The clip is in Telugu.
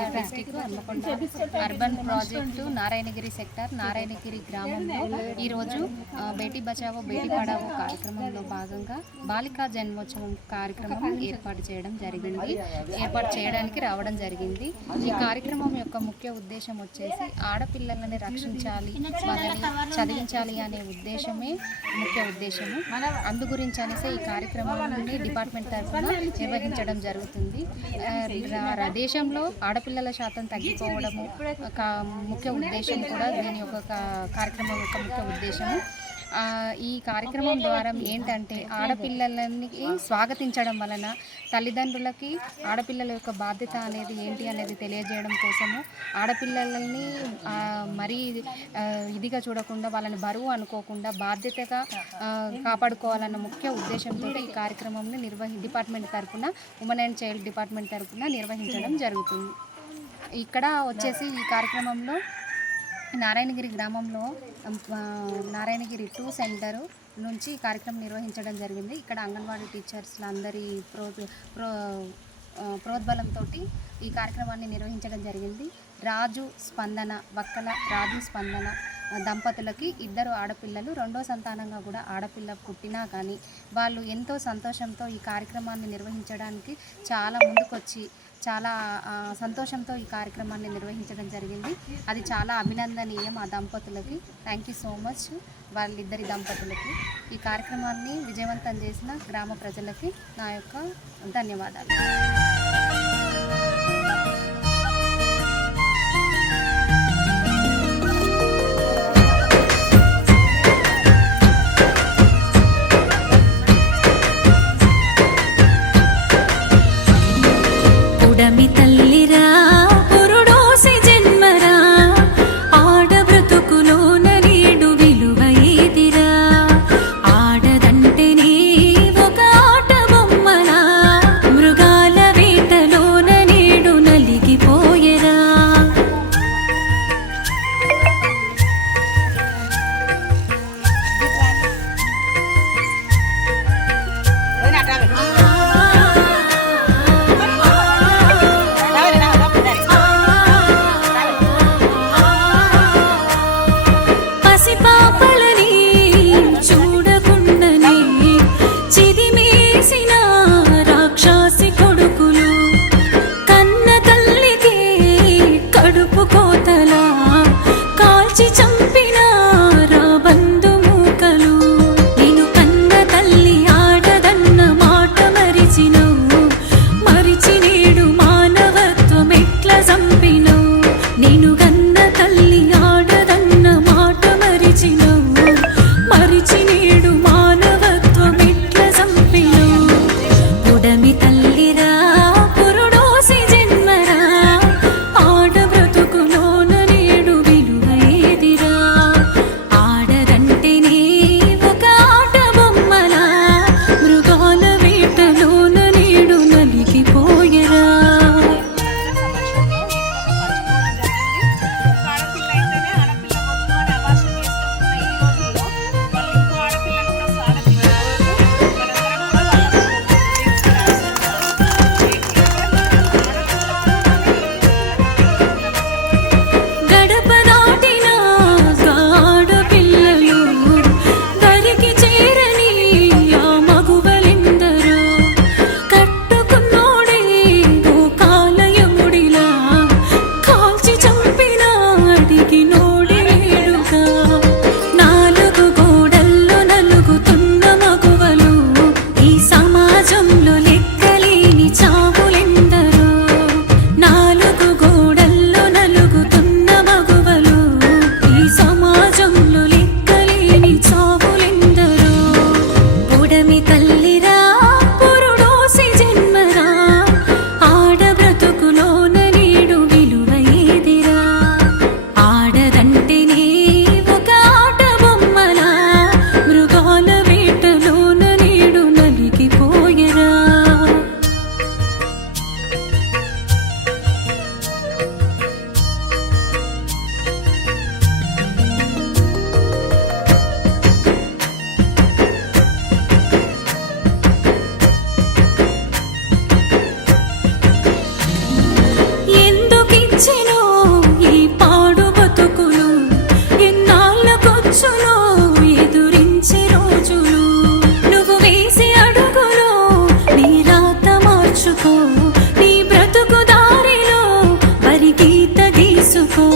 Medchal district Hanamkonda urban project Narayanagiri sector Narayanagiri గ్రామంలో ఈరోజు బేటీ బచావో బేటీ పడావో కార్యక్రమంలో భాగంగా బాలికా జన్మోత్సవం కార్యక్రమం ఏర్పాటు చేయడం జరిగింది. ఏర్పాటు చేయడానికి రావడం జరిగింది. ఈ కార్యక్రమం యొక్క ముఖ్య ఉద్దేశం వచ్చేసి ఆడపిల్లలని రక్షించాలి వాళ్ళని చదివించాలి అనే ఉద్దేశమే ముఖ్య ఉద్దేశము. అందు గురించి అనేసి ఈ కార్యక్రమాన్ని డిపార్ట్మెంట్ తరఫున నిర్వహించడం జరుగుతుంది. ఆ, ఆడపిల్ల దేశంలో ఆడపిల్లల శాతం తగ్గిపోవడము ఒక ముఖ్య ఉద్దేశం కూడా దీని యొక్క కార్యక్రమం యొక్క ముఖ్య ఉద్దేశము. ఈ కార్యక్రమం ద్వారా ఏంటంటే ఆడపిల్లలని స్వాగతించడం వలన తల్లిదండ్రులకి ఆడపిల్లల యొక్క బాధ్యత అనేది ఏంటి అనేది తెలియజేయడం కోసము ఆడపిల్లలని మరీ ఇదిగా చూడకుండా వాళ్ళని బరువు అనుకోకుండా బాధ్యతగా కాపాడుకోవాలన్న ముఖ్య ఉద్దేశంతో ఈ కార్యక్రమంని నిర్వహి డిపార్ట్మెంట్ తరఫున ఉమెన్ అండ్ చైల్డ్ డిపార్ట్మెంట్ తరఫున నిర్వహించడం జరుగుతుంది. ఇక్కడ వచ్చేసి ఈ కార్యక్రమంలో నారాయణగిరి గ్రామంలో నారాయణగిరి టూ సెంటర్ నుంచి కార్యక్రమం నిర్వహించడం జరిగింది. ఇక్కడ అంగన్వాడీ టీచర్స్లు అందరి ప్రో ప్రో ప్రోద్బలంతో ఈ కార్యక్రమాన్ని నిర్వహించడం జరిగింది. రాజు స్పందన వక్కల రాజు స్పందన దంపతులకి ఇద్దరు ఆడపిల్లలు రెండో సంతానంగా కూడా ఆడపిల్ల పుట్టినా కానీ వాళ్ళు ఎంతో సంతోషంతో ఈ కార్యక్రమాన్ని నిర్వహించడానికి చాలా ముందుకొచ్చి చాలా సంతోషంతో ఈ కార్యక్రమాన్ని నిర్వహించడం జరిగింది. అది చాలా అభినందనీయం ఆ దంపతులకి. థ్యాంక్ యూ సో మచ్ వాళ్ళిద్దరి దంపతులకి. ఈ కార్యక్రమాన్ని విజయవంతం చేసిన గ్రామ ప్రజలకి నా యొక్క ధన్యవాదాలు. తల్లి అంచులో ఎదురించే రోజులు. నువ్వు వేసే అడుగులో నీ రాత మార్చుకో నీ బ్రతుకు దారిలో మరి గీత గీసుకో.